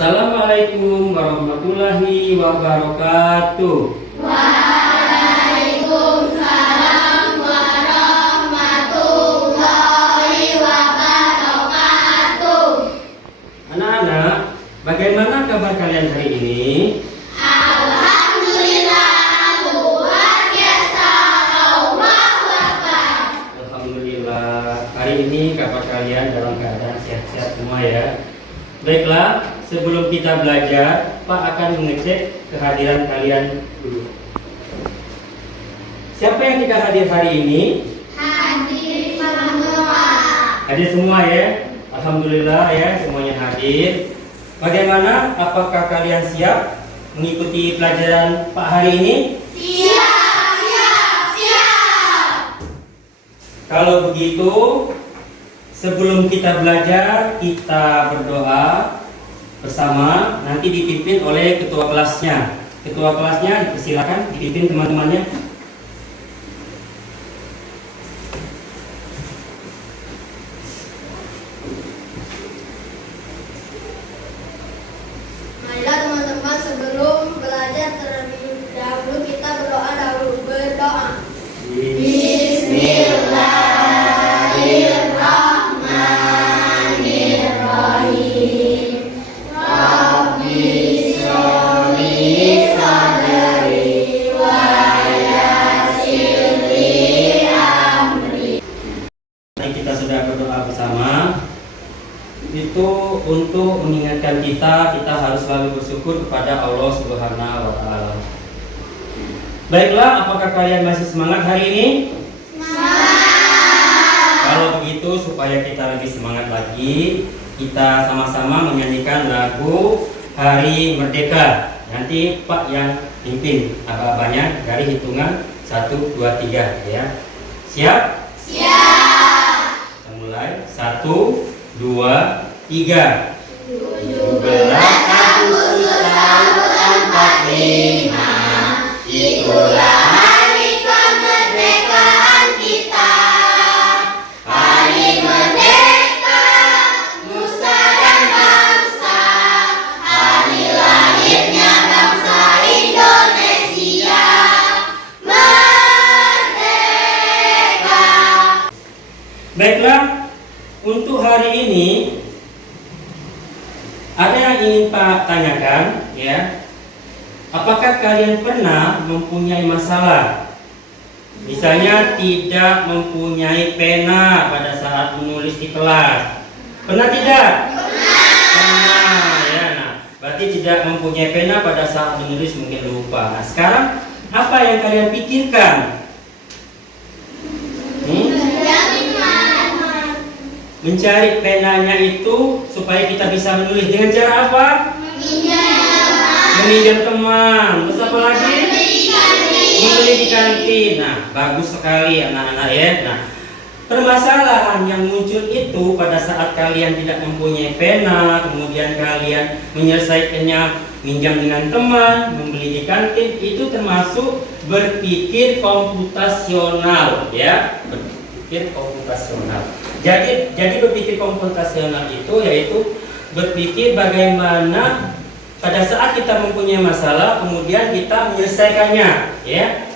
Assalamualaikum warahmatullahi wabarakatuh. Waalaikumsalam warahmatullahi wabarakatuh. Anak-anak, bagaimana kabar kalian hari ini? Alhamdulillah, luar biasa. Allahu Akbar. Alhamdulillah, hari ini kabar kalian dalam keadaan sehat-sehat semua ya. Baiklah, sebelum kita belajar, Pak akan mengecek kehadiran kalian dulu. Siapa yang tidak hadir hari ini? Hadir semua. Hadir semua ya. Alhamdulillah ya, semuanya hadir. Bagaimana? Apakah kalian siap mengikuti pelajaran Pak hari ini? Siap, siap, siap. Kalau begitu, sebelum kita belajar, kita berdoa bersama. Nanti dipimpin oleh ketua kelasnya. Ketua kelasnya silakan dipimpin teman-temannya. Marilah teman-teman, sebelum belajar terlebih dahulu kita berdoa dahulu. Berdoa. Bismillahirrahmanirrahim. Rabbi sholli sadri wa yassir li amri. Tadi kita sudah berdoa bersama. Itu untuk mengingatkan kita harus selalu bersyukur kepada Allah Subhanahu wa taala. Baiklah, apakah kalian masih semangat hari ini? Kalau begitu, supaya kita lebih semangat lagi, kita sama-sama menyanyikan lagu Hari Merdeka. Nanti Pak yang pimpin abang-abangnya dari hitungan 1, 2, 3 ya. Siap? Siap. Kita mulai 1, 2, 3. 17 Agustus tahun 45, itulah hari kemerdekaan kita. Hari merdeka, nusa dan bangsa. Hari lahirnya bangsa Indonesia. Merdeka. Baiklah, untuk hari ini ada yang ingin Pak tanyakan ya. Apakah kalian pernah mempunyai masalah? Misalnya tidak mempunyai pena pada saat menulis di kelas. Pernah tidak? Pernah ya. Nah, berarti tidak mempunyai pena pada saat menulis, mungkin lupa. Nah, sekarang apa yang kalian pikirkan? Mencari penanya itu supaya kita bisa menulis dengan cara apa? Meminjam teman. Terus apa lagi? Membeli di kantin. Nah, bagus sekali anak-anak ya. Nah, permasalahan yang muncul itu pada saat kalian tidak mempunyai pena, kemudian kalian menyelesaikannya minjam dengan teman, membeli di kantin, itu termasuk berpikir komputasional ya. Berpikir komputasional. Jadi berpikir komputasional itu yaitu berpikir bagaimana pada saat kita mempunyai masalah kemudian kita menyelesaikannya ya.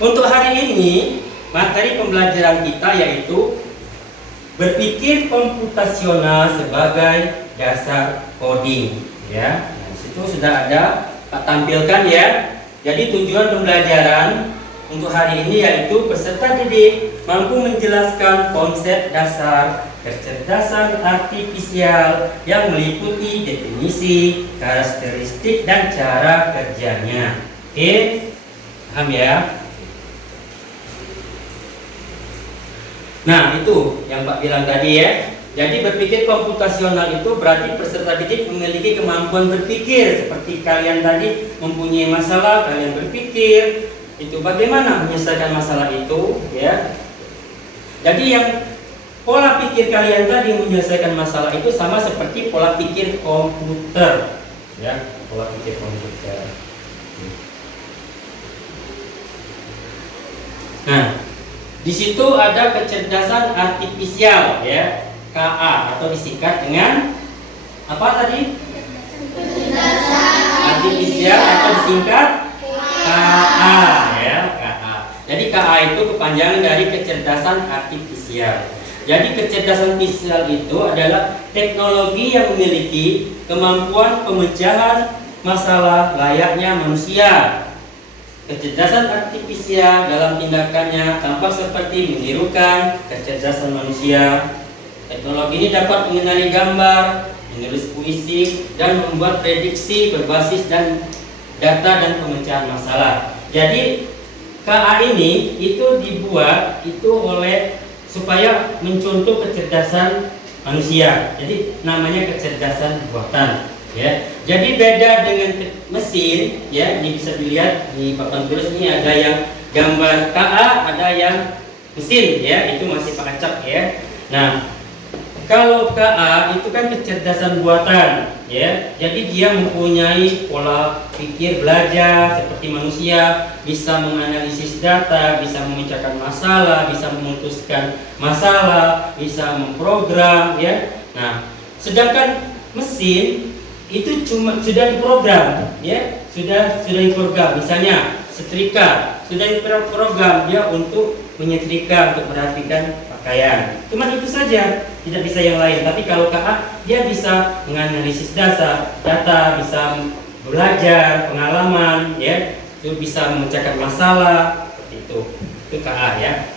Untuk hari ini materi pembelajaran kita yaitu berpikir komputasional sebagai dasar coding ya. Nah, di situ sudah ada Pak tampilkan ya. Jadi tujuan pembelajaran untuk hari ini yaitu peserta didik mampu menjelaskan konsep dasar kecerdasan artifisial yang meliputi definisi, karakteristik, dan cara kerjanya. Oke, paham ya? Nah, itu yang Pak bilang tadi ya. Jadi berpikir komputasional itu berarti peserta didik memiliki kemampuan berpikir. Seperti kalian tadi mempunyai masalah, kalian berpikir itu bagaimana menyelesaikan masalah itu ya. Jadi yang pola pikir kalian tadi menyelesaikan masalah itu sama seperti pola pikir komputer ya, pola pikir komputer. Nah, di situ ada kecerdasan artifisial ya, KA atau disingkat dengan Apa tadi? Artifisial atau disingkat KA ya, KA. Jadi KA itu kepanjangan dari kecerdasan artifisial. Jadi kecerdasan artifisial itu adalah teknologi yang memiliki kemampuan pemecahan masalah layaknya manusia. Kecerdasan artifisial dalam tindakannya tampak seperti menirukan kecerdasan manusia. Teknologi ini dapat mengenali gambar, menulis puisi, dan membuat prediksi berbasis dan data dan pemecahan masalah. Jadi KA ini itu dibuat itu oleh supaya mencontoh kecerdasan manusia. Jadi namanya kecerdasan buatan. Ya, jadi beda dengan mesin. Ya, ini bisa dilihat di papan tulis ini ada yang gambar KA, ada yang mesin. Ya, itu masih pakai cap ya. Nah, kalau KA itu kan kecerdasan buatan, ya. Jadi dia mempunyai pola pikir belajar seperti manusia, bisa menganalisis data, bisa memecahkan masalah, bisa memutuskan masalah, bisa memprogram, ya. Nah, sedangkan mesin itu cuma sudah diprogram, ya, sudah diprogram. Misalnya setrika sudah diprogram dia untuk menyetrika, untuk merapikan pakaian. Cuman itu saja, tidak bisa yang lain. Tapi kalau KA dia bisa menganalisis data, bisa belajar, pengalaman, ya, itu bisa memecahkan masalah, seperti itu. Itu KA ya.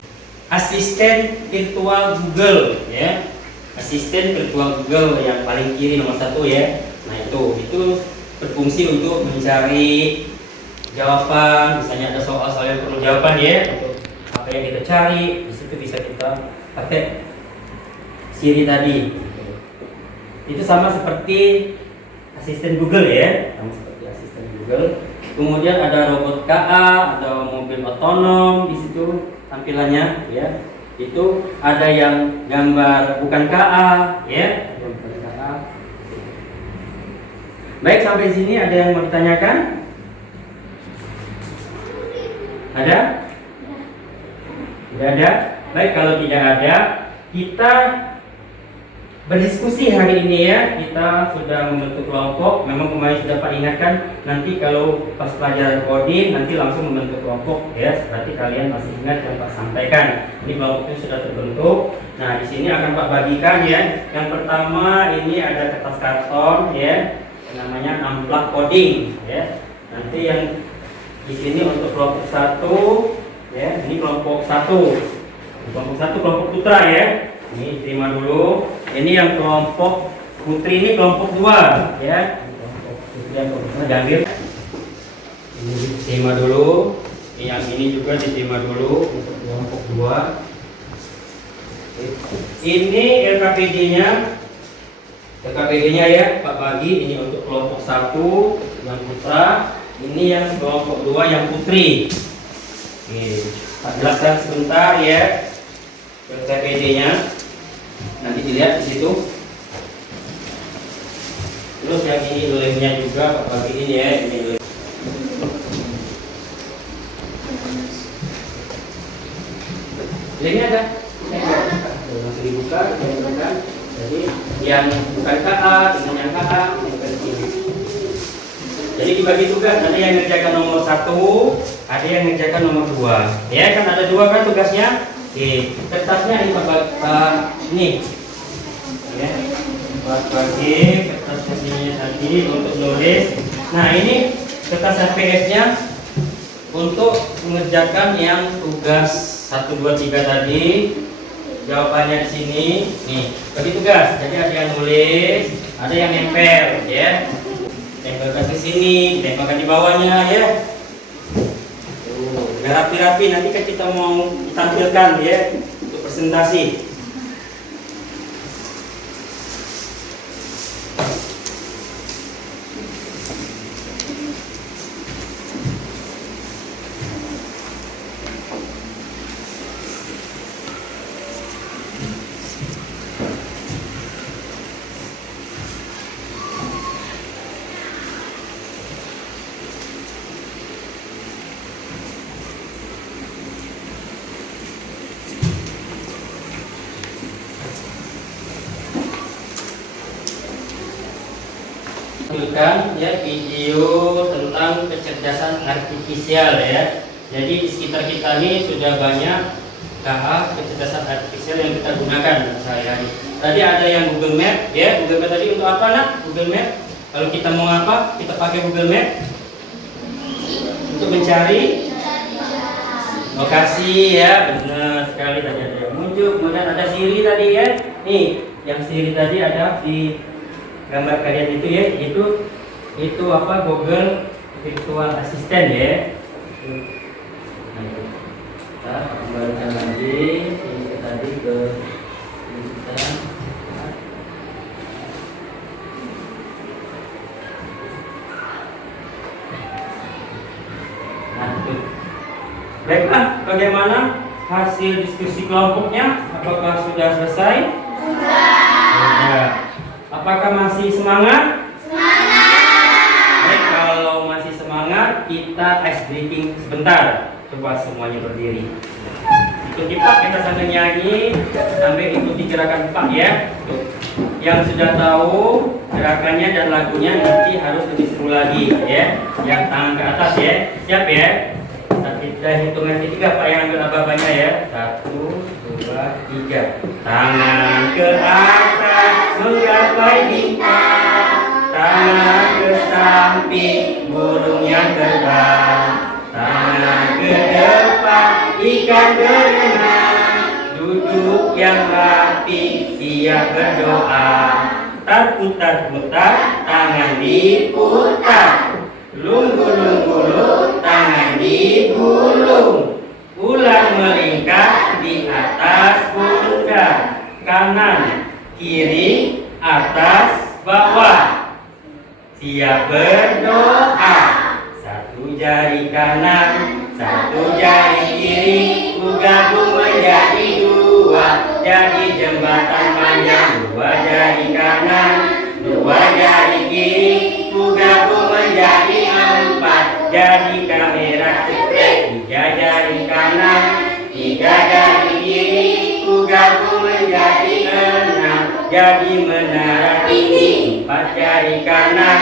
Asisten virtual Google, ya. Asisten virtual Google yang paling kiri nomor 1 ya. Nah itu berfungsi untuk mencari jawaban. Misalnya ada soal-soal yang perlu jawaban ya, untuk apa yang kita cari, di situ bisa kita pakai Siri tadi. Itu sama seperti asisten Google ya, sama seperti asisten Google. Kemudian ada robot KA, ada mobil otonom di situ tampilannya ya. Itu ada yang gambar bukan KA ya, bukan KA. Baik, sampai sini ada yang mau ditanyakan? Ada? Tidak ada? Baik, kalau tidak ada, kita berdiskusi hari ini ya. Kita sudah membentuk kelompok. Memang kemarin sudah Pak ingatkan, nanti kalau pas pelajaran coding nanti langsung membentuk kelompok ya. Berarti kalian masih ingat yang Pak sampaikan. Ini kelompoknya sudah terbentuk. Nah, di sini akan Pak bagikan ya. Yang pertama ini ada kertas karton ya, namanya amplak coding ya. Nanti yang di sini untuk kelompok 1 ya, ini kelompok 1. Kelompok 1 kelompok putra ya. Ini terima dulu. Ini yang kelompok putri, ini kelompok 2 ya. Kelompok putri yang kelompok diambil. Ini diterima dulu. Yang ini juga diterima dulu untuk kelompok 2. Ini LKPD-nya. LKPD-nya ya, Pak bagi ini untuk kelompok 1 yang putra, ini yang kelompok 2 yang putri. Oke, Pak jelaskan sebentar ya LKPD-nya. Nanti dilihat di situ. Terus yang ini lemnya juga Pak bagiin ya, ini lem. Lemnya ada? Masih dibuka, jadi yang bukan KA dengan yang KA bukan ini. Jadi dibagi tugas, ada yang ngerjakan nomor 1, ada yang ngerjakan nomor 2. Ya kan ada 2 kan tugasnya. Oke, kertasnya ini Pak ini. Ya. Pak bagi kertas ini tadi untuk nulis. Nah, ini kertas HPS-nya untuk mengerjakan yang tugas 1 2 3 tadi. Jawabannya di sini. Nih, bagi tugas. Jadi ada yang nulis, ada yang nempel, ya. Tempelkan di sini, tempelkan di bawahnya, ya. Tuh, rapi-rapi. Nanti kan kita mau tampilkan, ya, untuk presentasi. Tampilkan ya video tentang kecerdasan artifisial ya. Jadi di sekitar kita ini sudah banyak KA kecerdasan artifisial yang kita gunakan sehari-hari. Tadi ada yang Google Map ya. Google Map tadi untuk apa nak? Google Map. Kalau kita mau apa? Kita pakai Google Map untuk mencari lokasi ya. Benar sekali, tadi ada yang muncul. Kemudian ada Siri tadi ya. Nih, yang Siri tadi ada di gambar kalian itu ya. Itu apa? Google Virtual Assistant ya. Nah, itu. Kita kembalikan lagi ini tadi ke kita. Nah, itu. Baiklah, bagaimana hasil diskusi kelompoknya? Apakah sudah selesai? Sudah. Apakah masih semangat? Baik, kalau masih semangat, kita ice breaking sebentar. Coba semuanya berdiri. Ikuti Pak, kita sambil nyanyi, sambil ikuti gerakan Pak ya. Yang sudah tahu gerakannya dan lagunya nanti harus lebih seru lagi ya. Yang tangan ke atas ya. Siap ya? Kita hitungan ketiga Pak, yang ambil apa-apanya ya. 1, 2, 3. Tangan ke atas menggapai bintang, tangan ke samping burung yang terbang, tangan ke depan ikan berenang, duduk yang rapi siap berdoa. Putar-putar tangan diputar, lunggu-lunggu tangan digulung, ular melingkar di atas pundak, kanan kiri atas bawah, siap berdoa. Satu jari kanan, satu jari kiri, ku gabung menjadi dua, jadi jembatan panjang. Dua jari kanan, dua jari kiri, ku gabung menjadi empat, jadi kamera cekrek. Tiga jari kanan, tiga jari kiri, ku gabung menjadi enam, jadi menara tinggi. Empat jari kanan,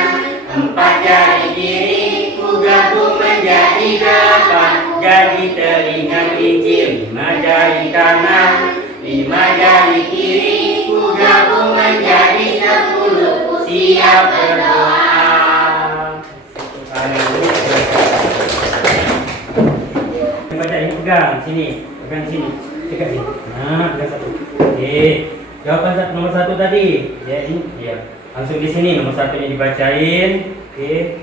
empat jari kiri, ku gabung menjadi delapan, jadi telinga kelinci. Lima jari kanan, lima jari kiri, ku gabung menjadi 10, siap berdoa. Baca ini, pegang sini, pegang sini, pegang sini. Nah, pegang satu. Oke, jawaban nomor 1 tadi. Ya ini, ya. Langsung di sini nomor 1-nya dibacain. Oke.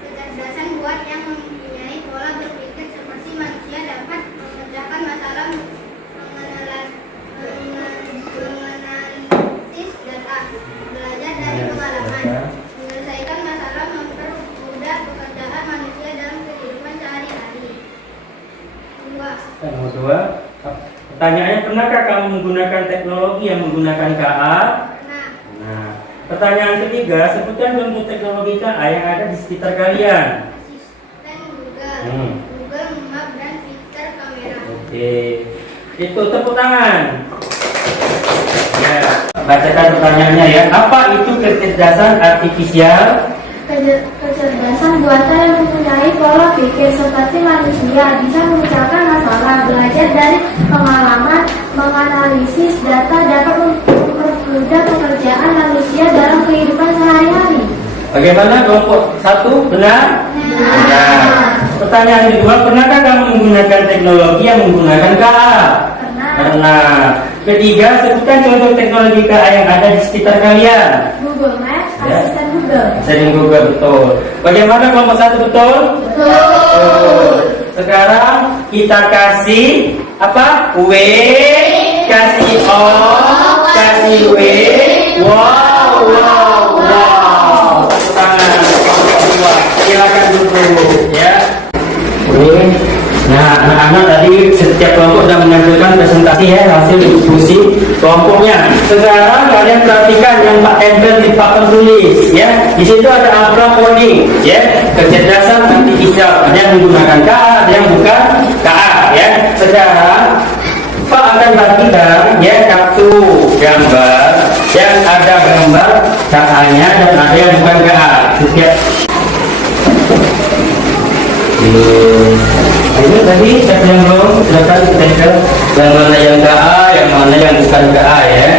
Kecerdasan buat yang mempunyai pola berpikir seperti manusia dapat memecahkan masalah, menganalisis data, belajar dari pengalaman, menyelesaikan masalah, mempermudah pekerjaan manusia dalam kehidupan sehari-hari. 2. Nomor 2. Pertanyaannya, pernahkah kamu menggunakan teknologi yang menggunakan KA? Nah, pertanyaan ketiga, sebutkan contoh teknologi KA yang ada di sekitar kalian. Asisten Google, Google Map dan fitur kamera. Oke, itu tepuk tangan. Ya, bacakan pertanyaannya ya. Apa itu kecerdasan artifisial? Kecerdasan buatan yang mempunyai pola pikir seperti manusia, bisa memecahkan masalah, belajar dari pengalaman, menganalisis data, dapat mempermudah pekerjaan manusia dalam kehidupan sehari-hari. Bagaimana kelompok 1? Benar? Benar. Pertanyaan kedua, pernahkah kamu menggunakan teknologi yang menggunakan KA? Pernah. Ketiga, sebutkan contoh teknologi KA yang ada di sekitar kalian. Google Maps, Ya. asisten Google. Asisten Google, betul. Bagaimana kelompok 1 betul? Betul. Sekarang kita kasih apa? W, kasih O, kasih W. Wow, wow, wow. Tepuk tangan. Silakan duduk ya. Oke. Nah, anak-anak tadi setiap kelompok sudah menampilkan presentasi ya, hasil diskusi kelompoknya. Sekarang kalian perhatikan yang Pak tempel di papan tulis ya. Di situ ada angka coding ya, kecerdasan artifisial. Ada yang menggunakan KA, ada yang bukan KA ya. Sekarang Pak akan bagikan ya kartu gambar yang ada gambar KA-nya dan ada yang bukan KA. Setiap ini tadi siapa yang belum silakan kita yang mana yang KA, yang mana yang bukan KA ya.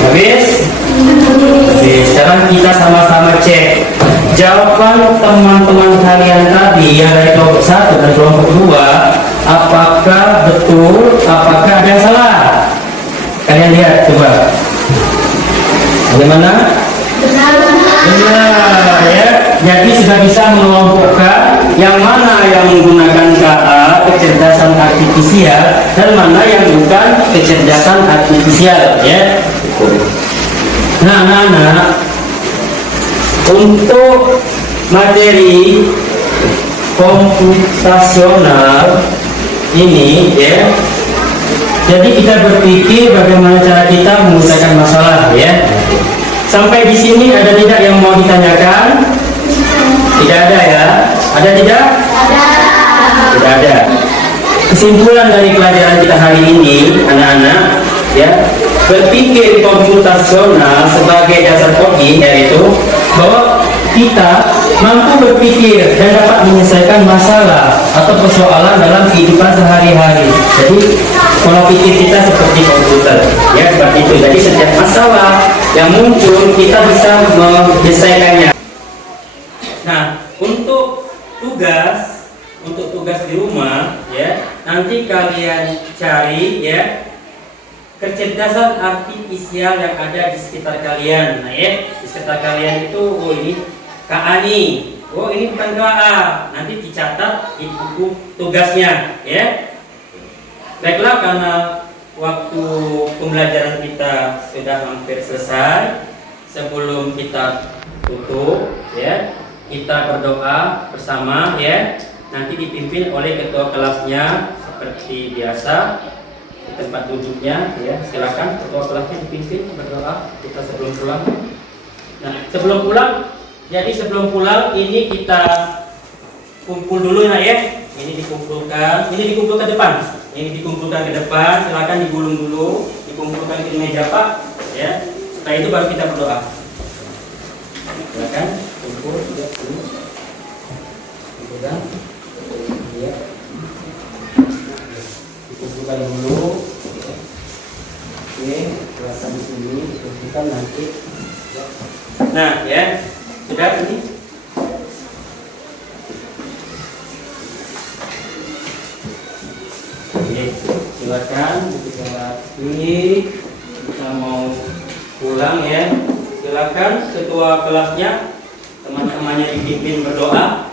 Habis? Oke, sekarang kita sama-sama cek jawaban teman-teman kalian tadi yang dari kelompok 1 dan kelompok 2, apakah betul, apakah ada yang salah? Kalian lihat coba. Bagaimana? Benar ya. Jadi sudah bisa mengelompokkan yang mana yang menggunakan KA kecerdasan artifisial dan mana yang bukan kecerdasan artifisial ya. Nah, anak-anak, untuk materi komputasional ini ya, jadi kita berpikir bagaimana cara kita menyelesaikan masalah ya. Sampai di sini ada tidak yang mau ditanyakan? Tidak ada ya? Ada tidak? Ada. Tidak ada. Kesimpulan dari pelajaran kita hari ini, anak-anak, ya, berpikir komputasional sebagai dasar coding yaitu bahwa kita mampu berpikir dan dapat menyelesaikan masalah atau persoalan dalam kehidupan sehari-hari. Jadi pola pikir kita seperti komputer, ya seperti itu. Jadi setiap masalah yang muncul kita bisa menyelesaikannya. Nah, untuk tugas di rumah, ya nanti kalian cari ya kecerdasan artifisial yang ada di sekitar kalian. Nah ya, di sekitar kalian itu, oh ini KA nih, oh ini bukan KA, nanti dicatat di buku tugasnya ya. Baiklah, karena waktu pembelajaran kita sudah hampir selesai, sebelum kita tutup ya, kita berdoa bersama ya, nanti dipimpin oleh ketua kelasnya seperti biasa. Tempat duduknya ya, silakan ketua kelasnya dipimpin berdoa kita sebelum pulang. Nah, sebelum pulang ini kita kumpul dulu ya. Ini dikumpulkan depan. Ini dikumpulkan ke depan, silakan digulung dulu, dikumpulkan di meja Pak ya. Setelah itu baru kita berdoa. Silakan kumpul juga dulu. Kumpulkan. Ya. Dikumpulkan dulu. Oke, silakan di sini dikumpulkan nanti. Nah, ya. Sudah ini. Oke, silakan kita lagi. Kita mau pulang ya. Silakan ketua kelasnya, teman-temannya dipimpin berdoa.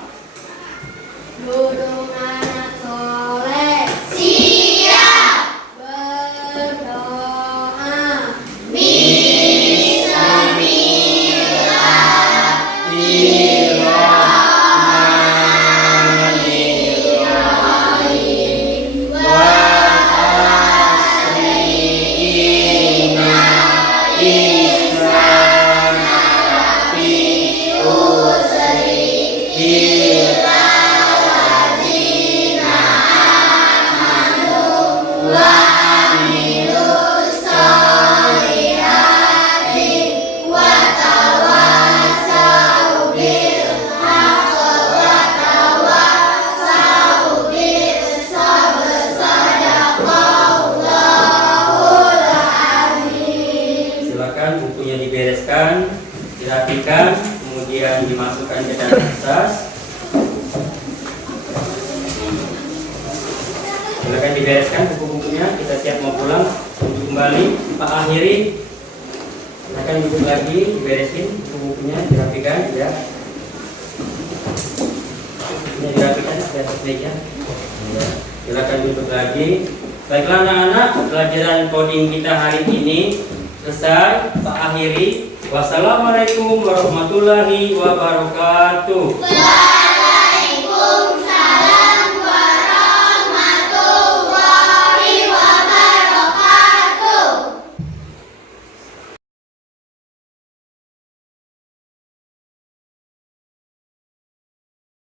Duduk anak soleh. Siap. Berdoa. Bismillahirrahmanirrahim. Wa asrina insana fi usri illa wazina amanu wa amilus solihati wa tawasau bil haqq wa tawasau bis sabr. Sadaqallahul azim. Silakan bukunya dibereskan, dirapikan, kemudian dimasukkan ke dalam tas. Silakan dibereskan buku-bukunya, kita siap mau pulang untuk kembali. Pak akhiri, silakan duduk lagi, diberesin buku-bukunya, dirapikan ya. Bukunya dirapikan di atas meja. Ya. Silakan duduk lagi. Baiklah anak-anak, pelajaran coding kita hari ini selesai. Pak akhiri. Wassalamualaikum warahmatullahi wabarakatuh.